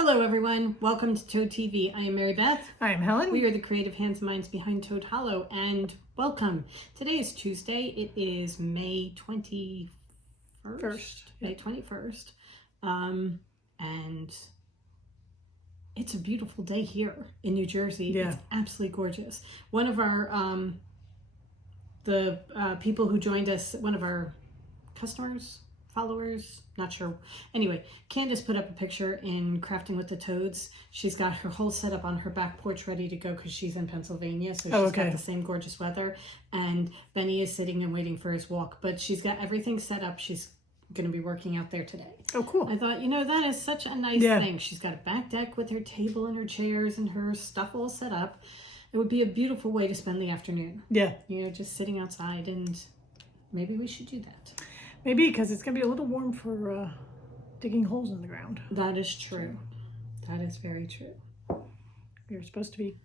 Hello everyone, welcome to Toad TV. I am Mary Beth. I am Helen. We are the creative hands and minds behind Toad Hollow, and welcome. Today is Tuesday. It is May 21st. May 21st. And it's a beautiful day here in New Jersey. Yeah. It's absolutely gorgeous. One of our people who joined us, one of our customers, followers, not sure. Anyway, Candace put up a picture in Crafting with the Toads. She's got her whole setup on her back porch ready to go because she's in Pennsylvania, so she's got the same gorgeous weather. And Benny is sitting and waiting for his walk, but she's got everything set up. She's going to be working out there today. Oh, cool. I thought, that is such a nice thing. She's got a back deck with her table and her chairs and her stuff all set up. It would be a beautiful way to spend the afternoon. Yeah. Just sitting outside, and maybe we should do that. Maybe, because it's going to be a little warm for digging holes in the ground. That is true. That is very true. We're supposed to be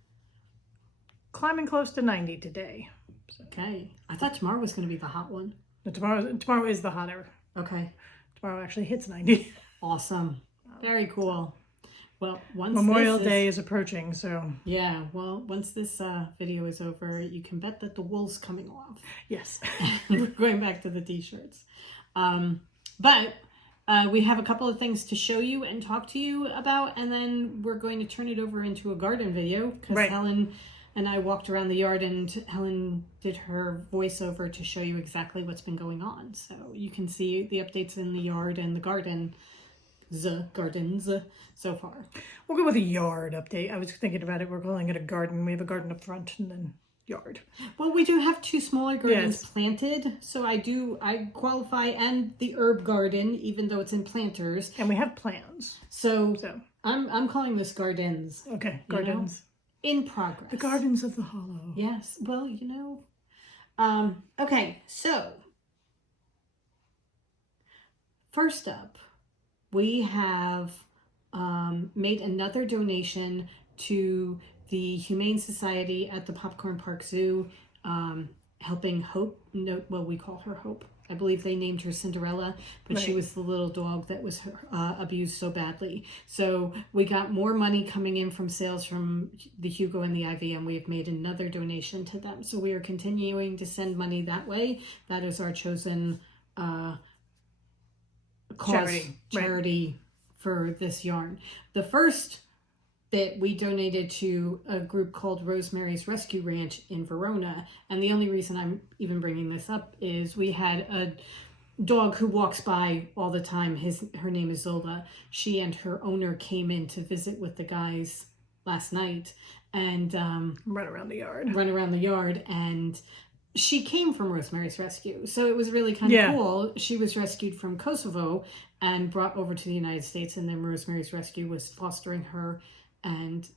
climbing close to 90 today. So. Okay. I thought tomorrow was going to be the hot one. No, tomorrow is the hotter. Okay. Tomorrow actually hits 90. Awesome. Very cool. Well, once Memorial Day is approaching, so... Yeah, well, once this video is over, you can bet that the wool's coming off. Yes. We're going back to the t-shirts. But we have a couple of things to show you and talk to you about, and then we're going to turn it over into a garden video, because Helen and I walked around the yard, and Helen did her voiceover to show you exactly what's been going on. So you can see the updates in the yard and the gardens so far. We'll go with a yard update. I was thinking about it. We're calling it a garden. We have a garden up front and then yard. Well, we do have two smaller gardens planted, so I qualify, and the herb garden, even though it's in planters. And we have plans. So. I'm calling this gardens. Okay, gardens. In progress. The gardens of the hollow. Yes. Well, okay, so first up, we have made another donation to the Humane Society at the Popcorn Park Zoo, helping Hope. We call her Hope. I believe they named her Cinderella, but she was the little dog that was abused so badly. So we got more money coming in from sales from the Hugo and the Ivy, and we have made another donation to them. So we are continuing to send money that way. That is our chosen charity for this yarn. The first that we donated to a group called Rosemary's Rescue Ranch in Verona, and the only reason I'm even bringing this up is we had a dog who walks by all the time. Her name is Zola. She and her owner came in to visit with the guys last night and run around the yard, and she came from Rosemary's Rescue, so it was really kind of cool. She was rescued from Kosovo and brought over to the United States, and then Rosemary's Rescue was fostering her, and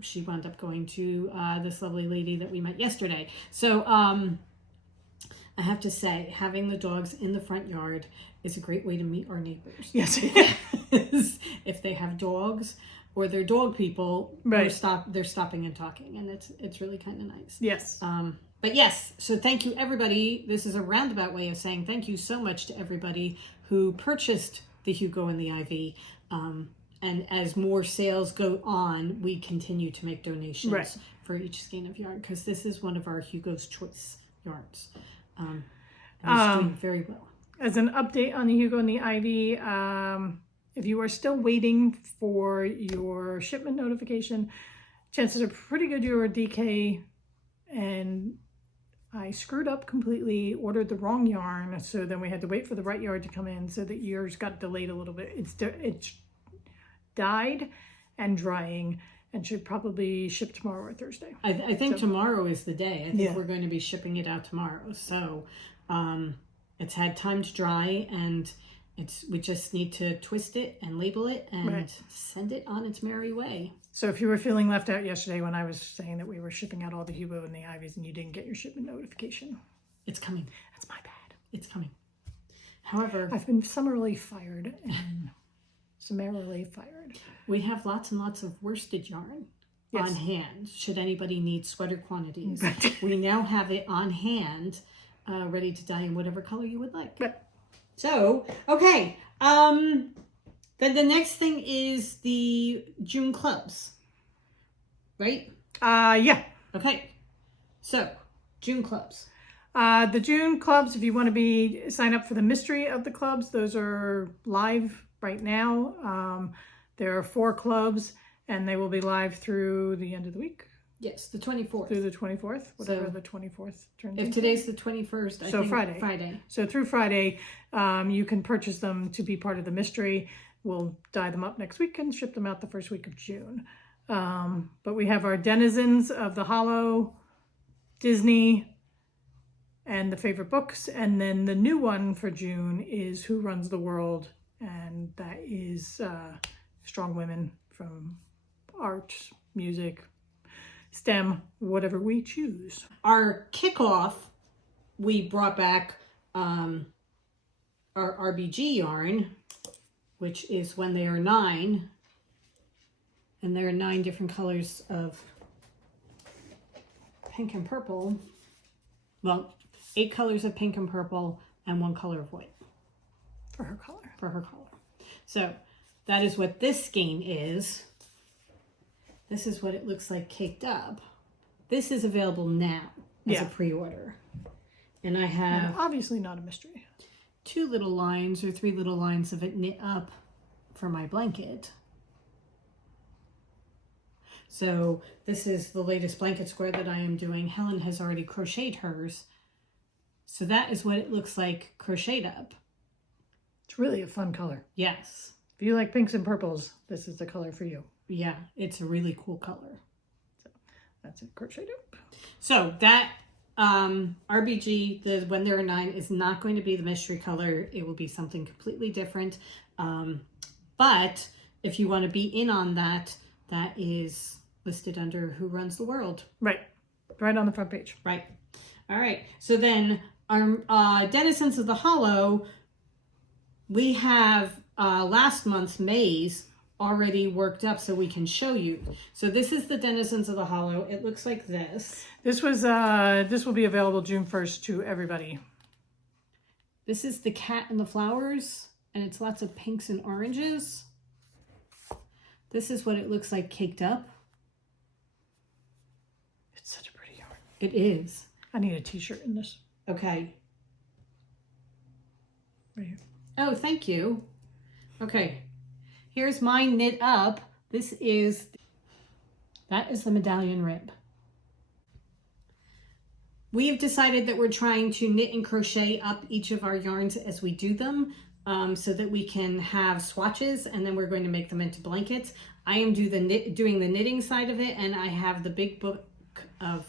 she wound up going to this lovely lady that we met yesterday. So I have to say, having the dogs in the front yard is a great way to meet our neighbors. Yes. If they have dogs or they're dog people, they're stopping and talking, and it's really kind of nice. Yes. But yes, so thank you everybody. This is a roundabout way of saying thank you so much to everybody who purchased the Hugo and the Ivy. And as more sales go on, we continue to make donations for each skein of yarn, because this is one of our Hugo's Choice yarns. And it's doing very well. As an update on the Hugo and the Ivy, if you are still waiting for your shipment notification, chances are pretty good you're a DK, and I screwed up completely, ordered the wrong yarn, so then we had to wait for the right yard to come in, so that yours got delayed a little bit. It's dyed and drying, and should probably ship tomorrow or Thursday. I think tomorrow is the day. I think we're going to be shipping it out tomorrow. So it's had time to dry, and we just need to twist it and label it and send it on its merry way. So if you were feeling left out yesterday when I was saying that we were shipping out all the Hugo and the Ivies and you didn't get your shipment notification, it's coming. That's my bad. It's coming. However, I've been summarily fired and summarily fired. We have lots and lots of worsted yarn on hand, should anybody need sweater quantities. We now have it on hand, ready to dye in whatever color you would like. So, okay. Then the next thing is the June clubs, right? Yeah. Okay. So, June clubs. The June clubs, if you want to sign up for the mystery of the clubs, those are live right now. There are 4 clubs, and they will be live through the end of the week. Yes, the 24th. Through the 24th, whatever So, the 24th turns if into. today's the 21st, I think Friday. Friday. So through Friday, you can purchase them to be part of the mystery. We'll dye them up next week and ship them out the first week of June. But we have our Denizens of the Hollow, Disney, and the favorite books. And then the new one for June is Who Runs the World? And that is strong women from art, music, STEM, whatever we choose. Our kickoff, we brought back our RBG yarn, which is When They Are 9. And there are 9 different colors of pink and purple. Well, 8 colors of pink and purple and 1 color of white. For her color. For her color. So that is what this skein is. This is what it looks like caked up. This is available now as a pre-order. And I have... And obviously not a mystery. 2 little lines or 3 little lines of it knit up for my blanket. So this is the latest blanket square that I am doing. Helen has already crocheted hers. So that is what it looks like crocheted up. It's really a fun color. Yes. If you like pinks and purples, this is the color for you. Yeah, it's a really cool color. So that's it, crocheted up. So that RBG, the When There Are 9, is not going to be the mystery color. It will be something completely different. But if you want to be in on that, that is listed under Who Runs the World. Right. Right on the front page. Right. All right. So then our Denizens of the Hollow, we have last month's May's already worked up so we can show you. So this is the Denizens of the Hollow. It looks like this. This will be available June 1st to everybody. This is the cat and the flowers, and it's lots of pinks and oranges. This is what it looks like caked up. It's such a pretty yarn. It is. I need a t-shirt in this. Okay. Right here. Oh, thank you. Okay. Here's mine knit up. That is the medallion rib. We have decided that we're trying to knit and crochet up each of our yarns as we do them, so that we can have swatches, and then we're going to make them into blankets. I am doing the knitting side of it, and I have the big book of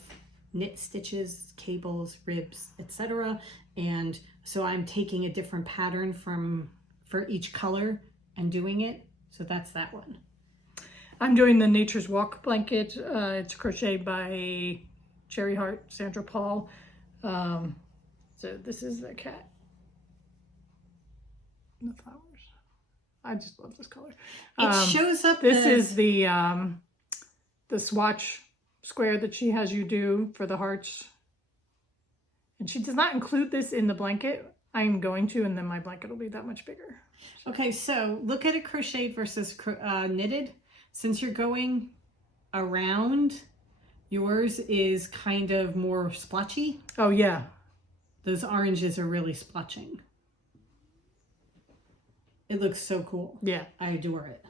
knit stitches, cables, ribs, etc. And so I'm taking a different pattern for each color and doing it. So that's that one. I'm doing the Nature's Walk blanket. It's crocheted by Cherry Heart Sandra Paul. So this is the cat and the flowers. I just love this color. It shows up. This is the swatch square that she has you do for the hearts. And she does not include this in the blanket. I'm going to, and then my blanket will be that much bigger. Okay, so look at a crocheted versus knitted. Since you're going around, yours is kind of more splotchy. Oh, yeah. Those oranges are really splotching. It looks so cool. Yeah. I adore it.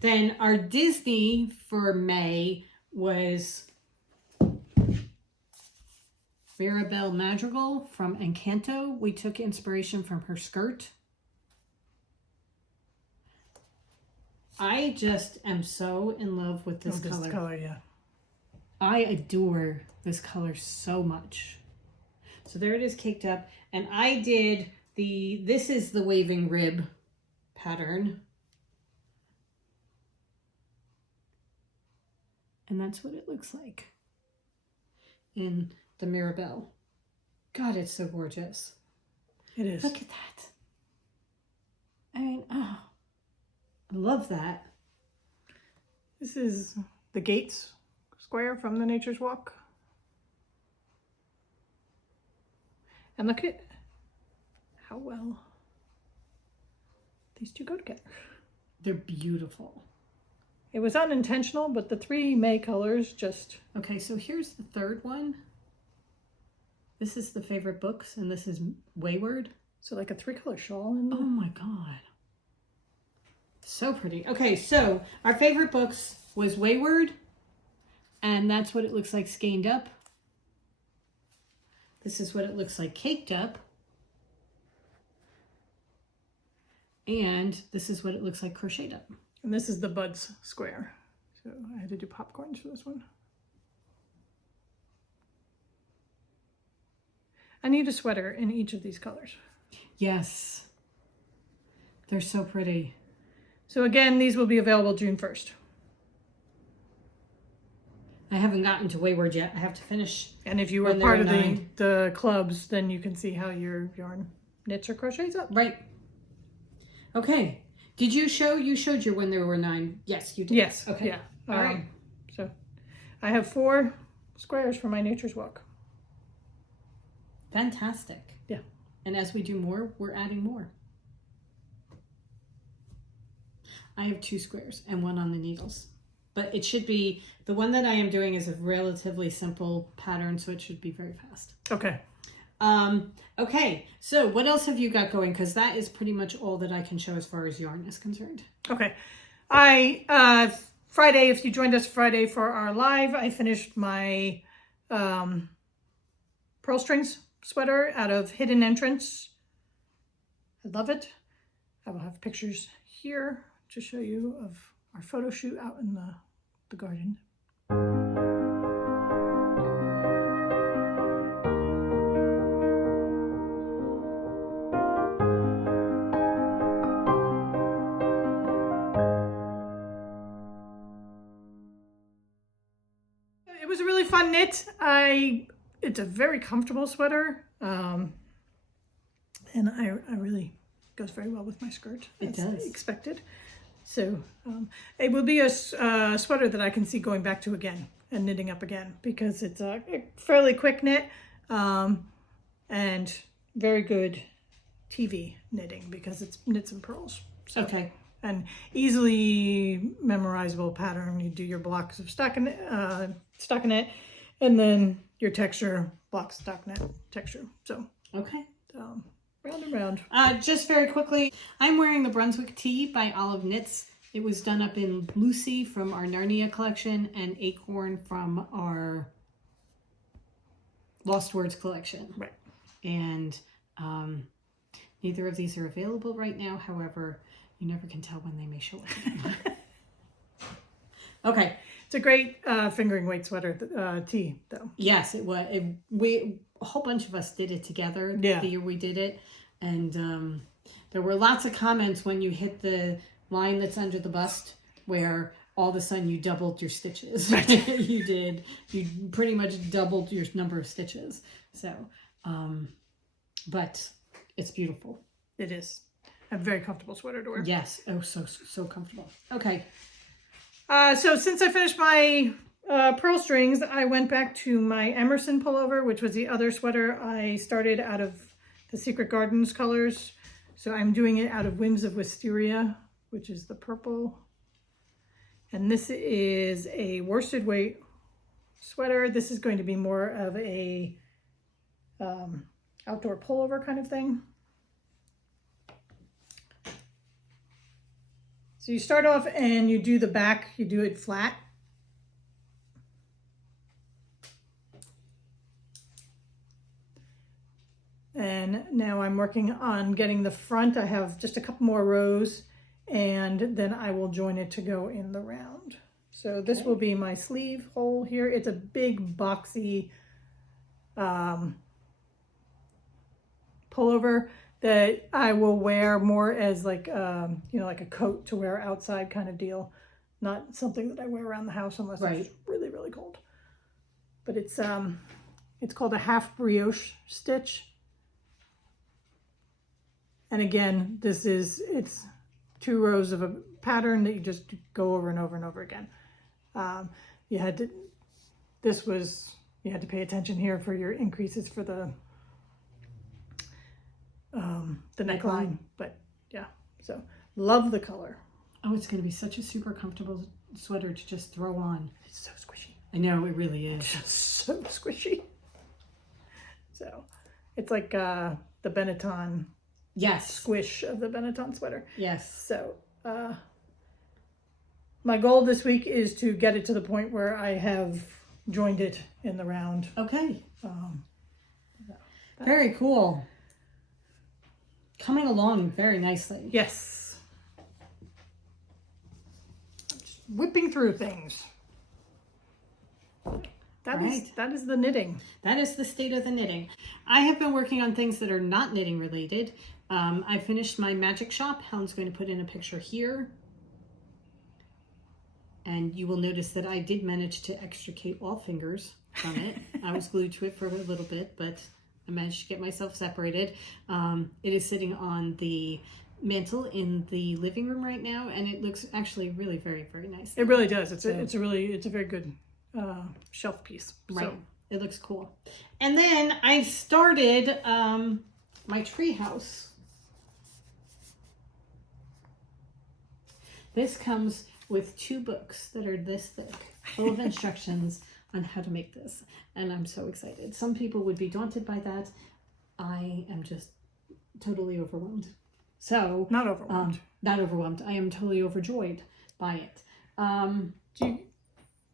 Then our Disney for May was Mirabelle Madrigal from Encanto. We took inspiration from her skirt. I just am so in love with this color. This color, yeah. I adore this color so much. So there it is caked up. And I did this is the waving rib pattern. And that's what it looks like in the Mirabelle. God, it's so gorgeous. It is. Look at that. I mean, oh, I love that. This is the Gates square from the Nature's Walk. And look at how well these two go together. They're beautiful. It was unintentional, but the 3 May colors just... Okay, so here's the third one. This is the favorite books, and this is Wayward. So like a 3-color shawl in there. Oh my God. So pretty. Okay, so our favorite books was Wayward, and that's what it looks like skeined up. This is what it looks like caked up. And this is what it looks like crocheted up. And this is the Buds square. So I had to do popcorns for this one. I need a sweater in each of these colors. Yes. They're so pretty. So again, these will be available June 1st. I haven't gotten to Wayward yet. I have to finish. And if you were When they part were of 9. the clubs, then you can see how your yarn knits or crochets up. Right. Okay. Did you showed your when there were 9? Yes, you did. Yes. Okay. Yeah. All right. So I have 4 squares for my Nature's Walk. Fantastic. Yeah. And as we do more, we're adding more. I have 2 squares and 1 on the needles. But it should be, the one that I am doing is a relatively simple pattern, so it should be very fast. Okay. Okay, so what else have you got going? Because that is pretty much all that I can show as far as yarn is concerned. Okay. Friday, if you joined us Friday for our live, I finished my pearl strings sweater out of Hidden Entrance. I love it. I will have pictures here to show you of our photo shoot out in the garden. It was a really fun knit. It's a very comfortable sweater, and I really goes very well with my skirt. It as does. Expected. So it will be a sweater that I can see going back to again and knitting up again because it's a fairly quick knit and very good TV knitting because it's knits and pearls. So, Okay. and easily memorizable pattern. You do your blocks of stockinette, and then your texture blocks stockinette texture. So Okay. round and round. Just very quickly, I'm wearing the Brunswick tee by Olive Knits. It was done up in Lucy from our Narnia collection and Acorn from our Lost Words collection. Right. And neither of these are available right now. However, you never can tell when they may show up again. Okay. It's a great fingering weight sweater tee, though. Yes, it was. A whole bunch of us did it together the year we did it. And there were lots of comments when you hit the line that's under the bust where all of a sudden you doubled your stitches. You did. You pretty much doubled your number of stitches. So, but it's beautiful. It is a very comfortable sweater to wear. Yes. Oh, so comfortable. Okay. So since I finished my pearl strings, I went back to my Emerson pullover, which was the other sweater I started out of the Secret Gardens colors. So I'm doing it out of Winds of Wisteria, which is the purple. And this is a worsted weight sweater. This is going to be more of a outdoor pullover kind of thing. So you start off and you do the back, you do it flat. And now I'm working on getting the front. I have just a couple more rows and then I will join it to go in the round. So this will be my sleeve hole here. It's a big boxy pullover that I will wear more as like, like a coat to wear outside kind of deal. Not something that I wear around the house unless it's really, really cold. But it's called a half brioche stitch. And again, it's 2 rows of a pattern that you just go over and over and over again. You had to pay attention here for your increases for the neckline. But yeah, so Love the color. Oh, it's going to be such a super comfortable sweater to just throw on. It's so squishy. I know, it really is. So squishy. So it's like the Benetton Yes. squish of the Benetton sweater. Yes. So my goal this week is to get it to the point where I have joined it in the round. Okay. Very cool. Coming along very nicely. Yes. Just whipping through things. That is the knitting. That is the state of the knitting. I have been working on things that are not knitting related. I finished my magic shop. Helen's going to put in a picture here. And you will notice that I did manage to extricate all fingers from it. I was glued to it for a little bit, but I managed to get myself separated. It is sitting on the mantle in the living room right now, and it looks actually really very, very nice. It really does. It's a very good shelf piece. Right. So. It looks cool. And then I started my tree house. This comes with 2 books that are this thick, full of instructions on how to make this. And I'm so excited. Some people would be daunted by that. I am just totally overwhelmed. So Not overwhelmed. Not overwhelmed. I am totally overjoyed by it.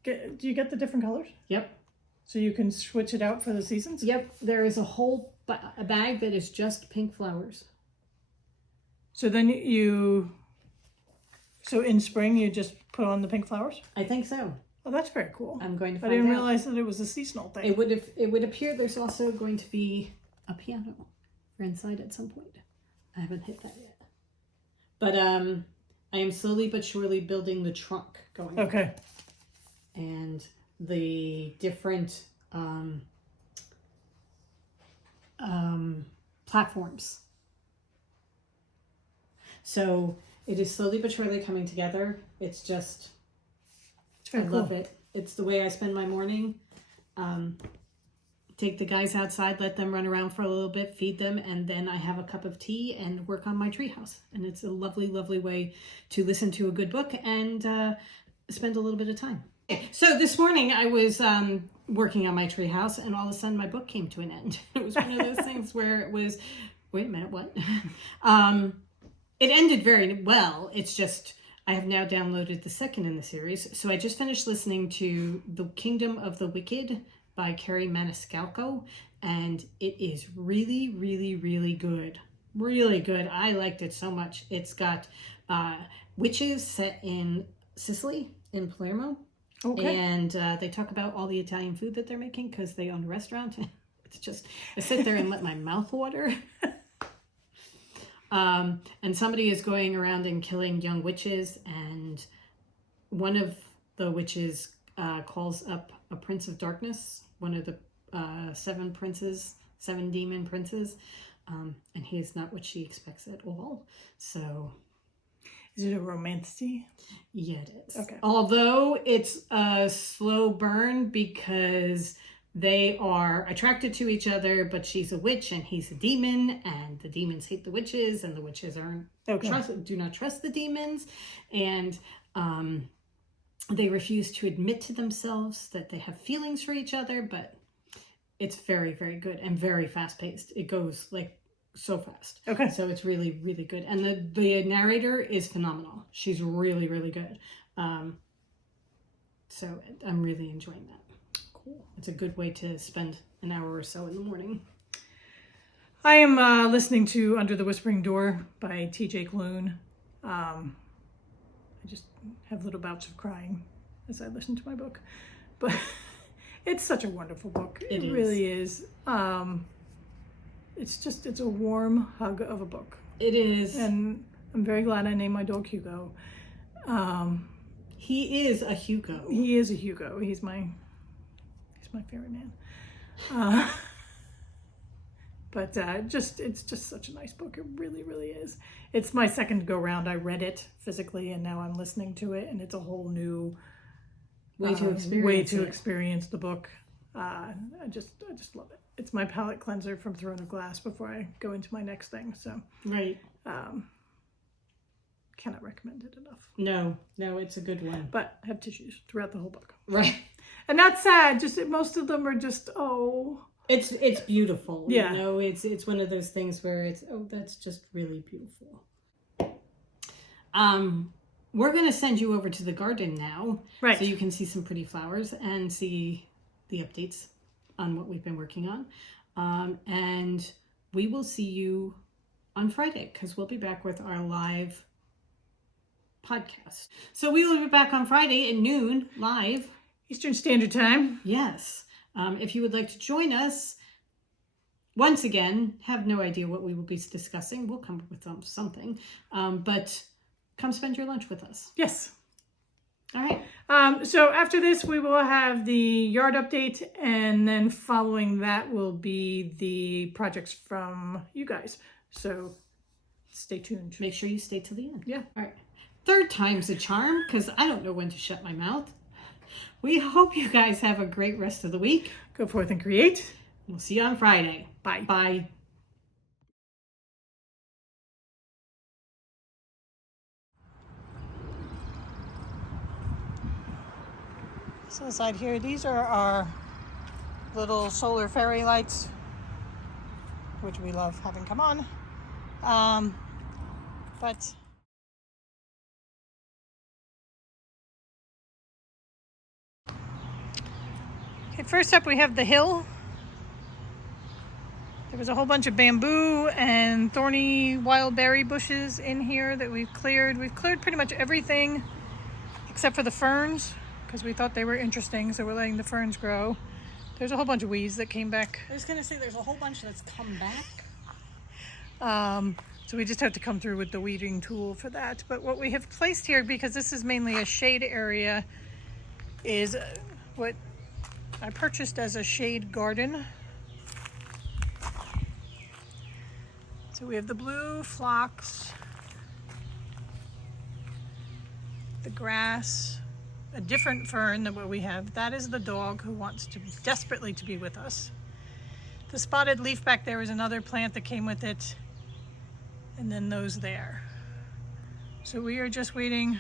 Do you get the different colors? Yep. So you can switch it out for the seasons? Yep. There is a whole a bag that is just pink flowers. So then so in spring you just put on the pink flowers? I think so. Oh, that's very cool. I'm going to I find didn't out. realize that it was a seasonal thing. It would appear there's also going to be a piano for inside at some point. I haven't hit that yet. But I am slowly but surely building the trunk going on. Okay. And the different platforms. So it is slowly but surely coming together. It's just, I love it. It's the way I spend my morning. Take the guys outside, let them run around for a little bit, feed them, and then I have a cup of tea and work on my treehouse. And it's a lovely, lovely way to listen to a good book and spend a little bit of time. So this morning I was working on my treehouse, and all of a sudden my book came to an end. It was one of those things where it was, wait a minute, what? It ended very well. It's just, I have now downloaded the second in the series. So I just finished listening to The Kingdom of the Wicked by Carrie Maniscalco, and it is really, really, really good. Really good. I liked it so much. It's got witches set in Sicily, in Palermo. Okay. And they talk about all the Italian food that they're making because they own a restaurant. It's just, I sit there and let my mouth water. And somebody is going around and killing young witches, and one of the witches calls up a prince of darkness, one of the 7 demon princes, and he is not what she expects at all. So... Is it a romancy? Yeah, it is. Okay. Although it's a slow burn because they are attracted to each other, but she's a witch and he's a demon, and the demons hate the witches, and the witches do not trust the demons, and they refuse to admit to themselves that they have feelings for each other. But it's very, very good and very fast paced. It goes like so fast. Okay. So it's really, really good. And the narrator is phenomenal. She's really, really good. So I'm really enjoying that. Cool. It's a good way to spend an hour or so in the morning. I am listening to Under the Whispering Door by T.J. Klune. I just have little bouts of crying as I listen to my book. But it's such a wonderful book. It really is. It's a warm hug of a book. It is. And I'm very glad I named my dog Hugo. He is a Hugo. He is a Hugo. He's my favorite man. But it's just such a nice book. It really, really is. It's my second go round. I read it physically, and now I'm listening to it, and it's a whole new way to experience the book. I just love it. It's my palate cleanser from Throne of Glass before I go into my next thing. So right. Cannot recommend it enough. No, it's a good one. But I have tissues throughout the whole book. Right. And that's sad. Just most of them are just, oh. It's beautiful. Yeah. You know, it's one of those things where it's, oh, that's just really beautiful. We're going to send you over to the garden now. Right. So you can see some pretty flowers and see the updates on what we've been working on. And we will see you on Friday because we'll be back with our live podcast. So we will be back on Friday at noon live. Eastern Standard Time. Yes. If you would like to join us, once again, have no idea what we will be discussing. We'll come up with something. But come spend your lunch with us. Yes. All right. So after this, we will have the yard update, and then following that will be the projects from you guys. So stay tuned. Make sure you stay till the end. Yeah. All right. Third time's a charm because I don't know when to shut my mouth. We hope you guys have a great rest of the week. Go forth and create. We'll see you on Friday. Bye. Bye. So inside here, these are our little solar fairy lights, which we love having come on. But okay, first up we have the hill. There was a whole bunch of bamboo and thorny wild berry bushes in here that we've cleared. We've cleared pretty much everything except for the ferns, because we thought they were interesting, so we're letting the ferns grow. There's a whole bunch of weeds that came back. I was going to say there's a whole bunch that's come back. So we just have to come through with the weeding tool for that. But what we have placed here, because this is mainly a shade area, is what I purchased as a shade garden. So we have the blue phlox, the grass, a different fern than what we have. That is the dog who wants to desperately to be with us. The spotted leaf back there is another plant that came with it, and then those there. So we are just waiting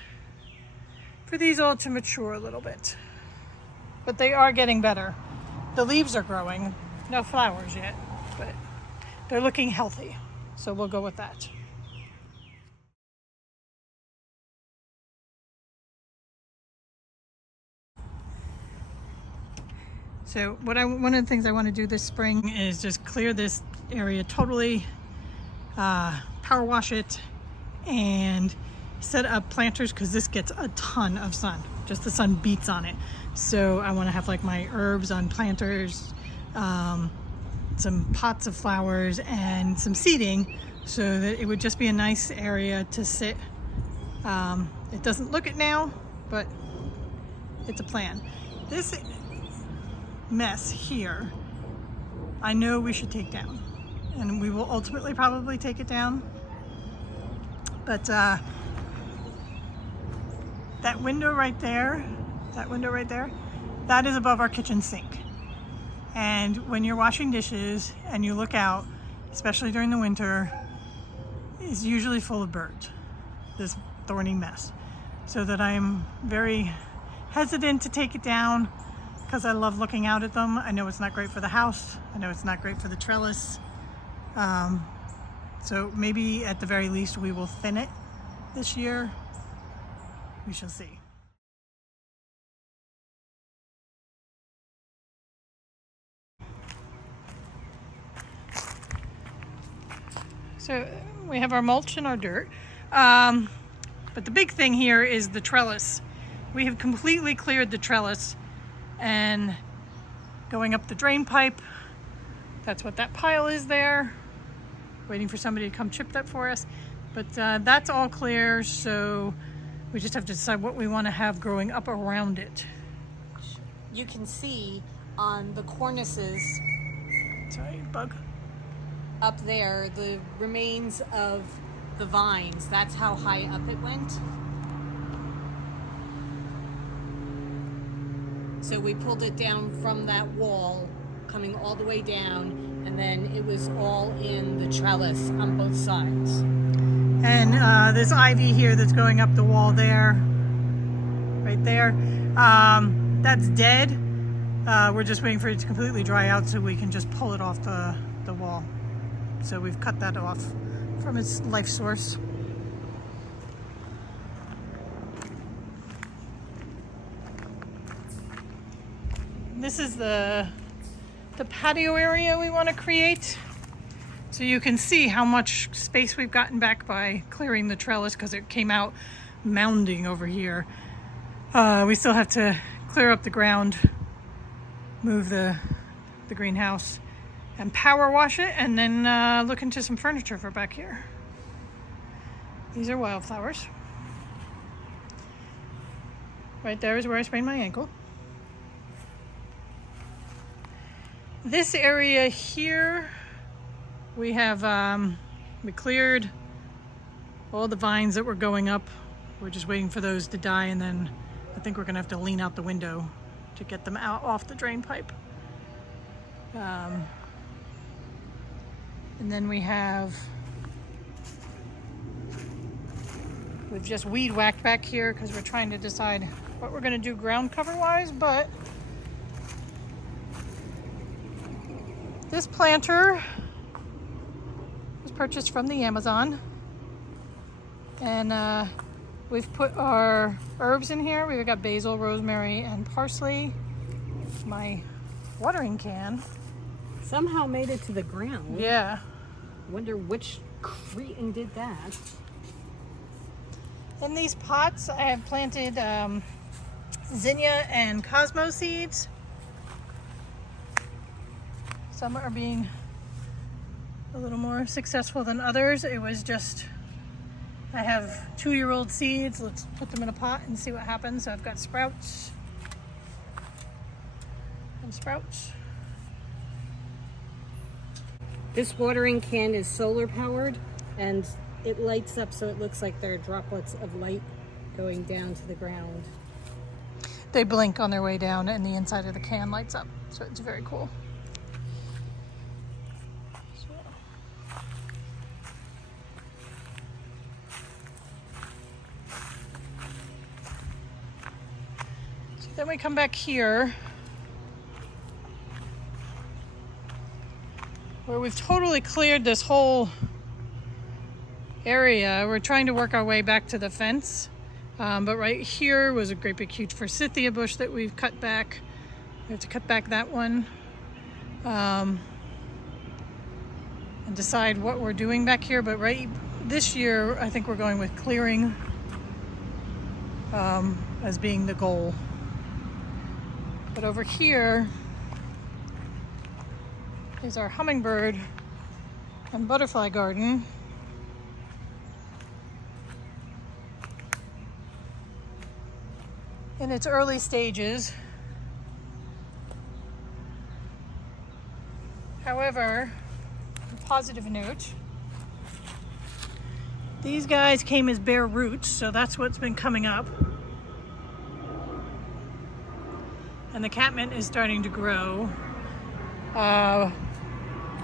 for these all to mature a little bit, but they are getting better. The leaves are growing, no flowers yet, but they're looking healthy, so we'll go with that. So one of the things I want to do this spring is just clear this area totally, power wash it, and set up planters, because this gets a ton of sun. Just the sun beats on it. So I want to have like my herbs on planters, some pots of flowers, and some seating, so that it would just be a nice area to sit. It doesn't look it now, but it's a plan. This mess here, I know we should take down, and we will ultimately probably take it down. But that window right there, that is above our kitchen sink. And when you're washing dishes and you look out, especially during the winter, it's usually full of birds, this thorny mess. So that I'm very hesitant to take it down, because I love looking out at them. I know it's not great for the house. I know it's not great for the trellis. So maybe at the very least we will thin it this year. We shall see. So we have our mulch and our dirt. But the big thing here is the trellis. We have completely cleared the trellis, and going up the drain pipe, that's what that pile is there. Waiting for somebody to come chip that for us. But that's all clear, so we just have to decide what we want to have growing up around it. You can see on the cornices, Sorry, bug. up there, the remains of the vines. That's how high up it went. So we pulled it down from that wall, coming all the way down, and then it was all in the trellis on both sides. And this ivy here that's going up the wall there, right there, that's dead. We're just waiting for it to completely dry out so we can just pull it off the wall. So we've cut that off from its life source. This is the patio area we want to create. So you can see how much space we've gotten back by clearing the trellis, because it came out mounding over here. We still have to clear up the ground, move the greenhouse, and power wash it, and then look into some furniture for back here. These are wildflowers. Right there is where I sprained my ankle. This area here, we have we cleared all the vines that were going up. We're just waiting for those to die, and then I think we're gonna have to lean out the window to get them out off the drain pipe. And then we've just weed whacked back here because we're trying to decide what we're gonna do ground cover wise, but this planter was purchased from the Amazon, and we've put our herbs in here. We've got basil, rosemary, and parsley. My watering can Somehow made it to the ground. Yeah. Wonder which cretin did that. In these pots, I have planted zinnia and cosmo seeds. Some are being a little more successful than others. It was just, I have 2-year-old seeds. Let's put them in a pot and see what happens. So I've got sprouts and sprouts. This watering can is solar powered, and it lights up so it looks like there are droplets of light going down to the ground. They blink on their way down, and the inside of the can lights up. So it's very cool. Then we come back here where we've totally cleared this whole area. We're trying to work our way back to the fence, but right here was a great big huge forsythia bush that we've cut back. We have to cut back that one and decide what we're doing back here. But right this year I think we're going with clearing as being the goal. But over here is our hummingbird and butterfly garden. In its early stages. However, on a positive note, these guys came as bare roots, so that's what's been coming up. And the catmint is starting to grow.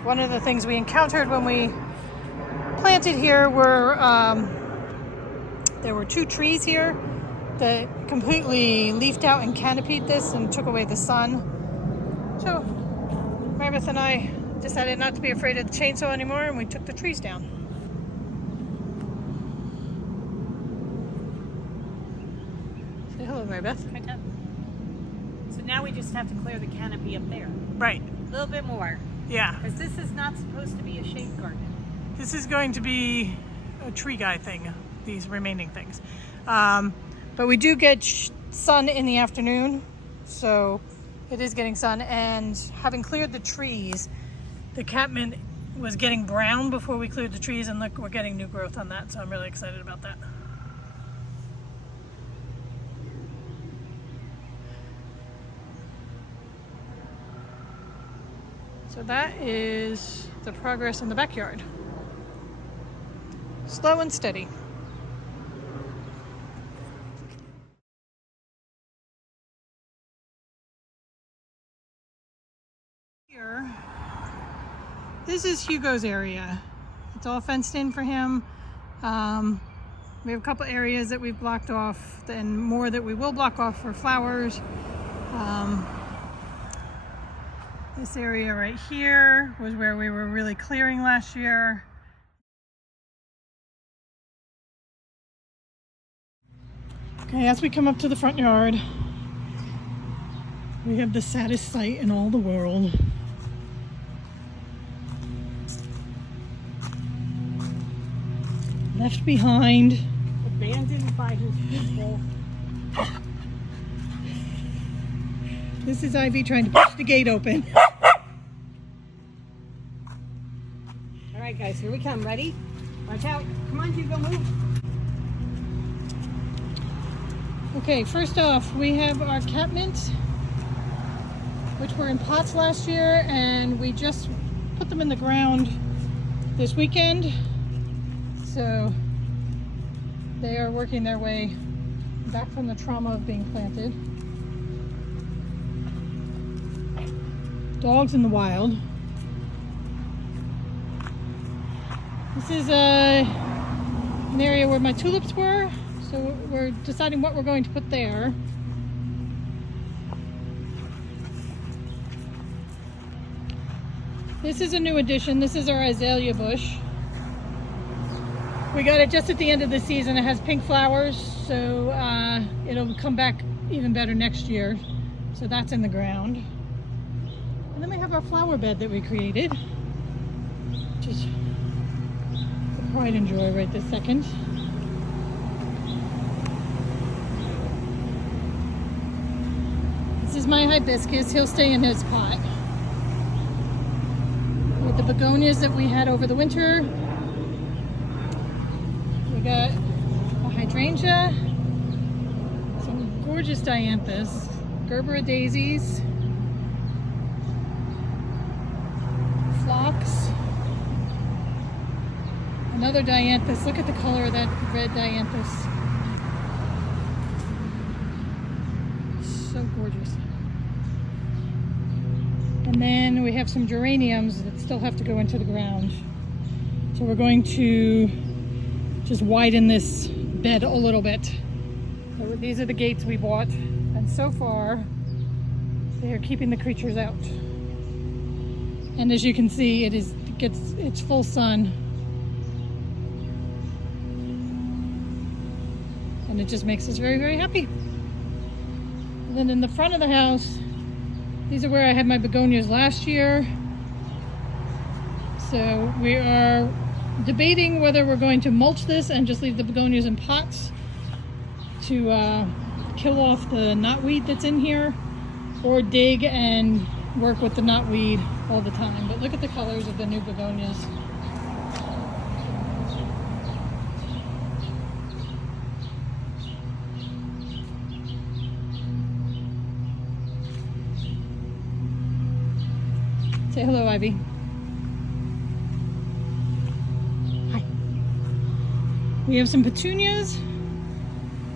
One of the things we encountered when we planted here were there were 2 trees here that completely leafed out and canopied this and took away the sun. So Meredith and I decided not to be afraid of the chainsaw anymore, and we took the trees down. Say hello, Marybeth. So now we just have to clear the canopy up there. Right. A little bit more. Yeah. Because this is not supposed to be a shade garden. This is going to be a tree guy thing, these remaining things. But we do get sun in the afternoon, so it is getting sun. And having cleared the trees, the catmint was getting brown before we cleared the trees, and look, we're getting new growth on that, so I'm really excited about that. So that is the progress in the backyard. Slow and steady. Here, this is Hugo's area. It's all fenced in for him. We have a couple areas that we've blocked off and more that we will block off for flowers. This area right here was where we were really clearing last year. Okay, as we come up to the front yard, we have the saddest sight in all the world. Left behind. Abandoned by his people. This is Ivy trying to push the gate open. All right, guys, here we come. Ready? Watch out. Come on, Hugo, move. Okay, first off, we have our catmint, which were in pots last year, and we just put them in the ground this weekend. So they are working their way back from the trauma of being planted. Dogs in the wild. This is an area where my tulips were, so we're deciding what we're going to put there. This is a new addition. This is our azalea bush. We got it just at the end of the season. It has pink flowers, so it'll come back even better next year. So that's in the ground. And then we have our flower bed that we created, which is the pride and joy right this second. This is my hibiscus. He'll stay in his pot. With the begonias that we had over the winter, we got a hydrangea, some gorgeous dianthus, Gerbera daisies, phlox, another dianthus. Look at the color of that red dianthus. So gorgeous. And then we have some geraniums that still have to go into the ground. So we're going to just widen this bed a little bit. So these are the gates we bought, and so far they are keeping the creatures out. And as you can see, it gets its full sun, and it just makes us very, very happy. And then in the front of the house, these are where I had my begonias last year. So we are debating whether we're going to mulch this and just leave the begonias in pots to kill off the knotweed that's in here, or dig and work with the knotweed all the time. But look at the colors of the new begonias. Say hello, Ivy. Hi. We have some petunias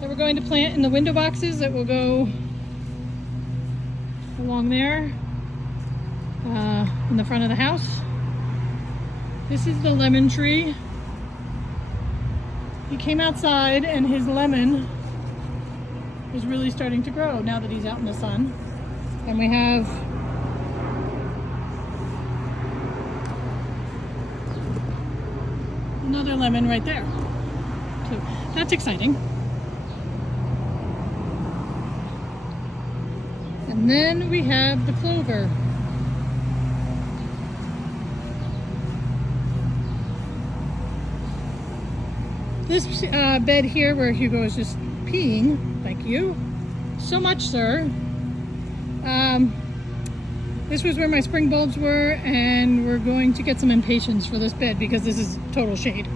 that we're going to plant in the window boxes that will go along there in the front of the house. This is the lemon tree. He came outside and his lemon is really starting to grow now that he's out in the sun. And we have another lemon right there. So that's exciting. And then we have the clover. This bed here where Hugo is just peeing, thank you so much, sir. This was where my spring bulbs were, and we're going to get some impatiens for this bed because this is total shade.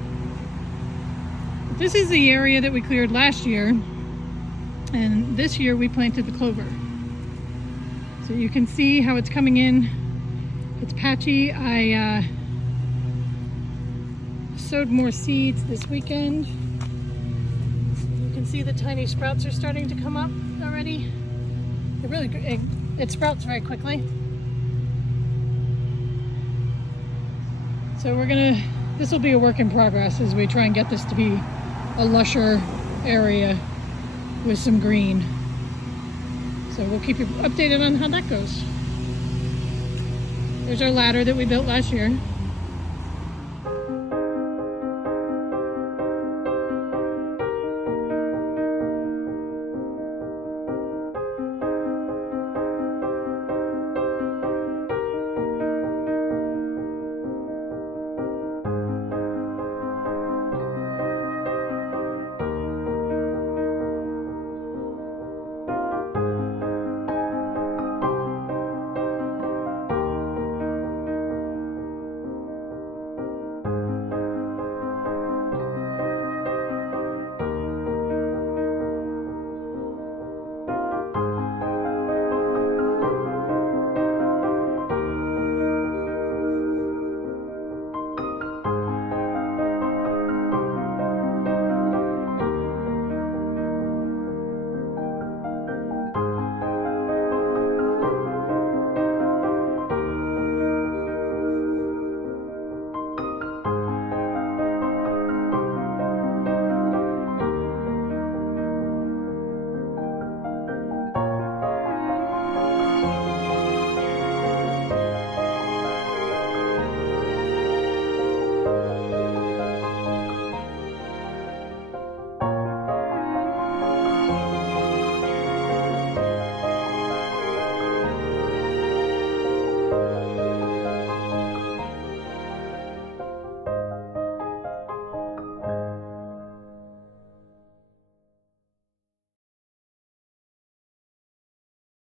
This is the area that we cleared last year, and this year we planted the clover. So you can see how it's coming in. It's patchy. I sowed more seeds this weekend. You can see the tiny sprouts are starting to come up already. It sprouts very quickly. So we're gonna this will be a work in progress as we try and get this to be a lusher area with some green. So we'll keep you updated on how that goes. There's our ladder that we built last year.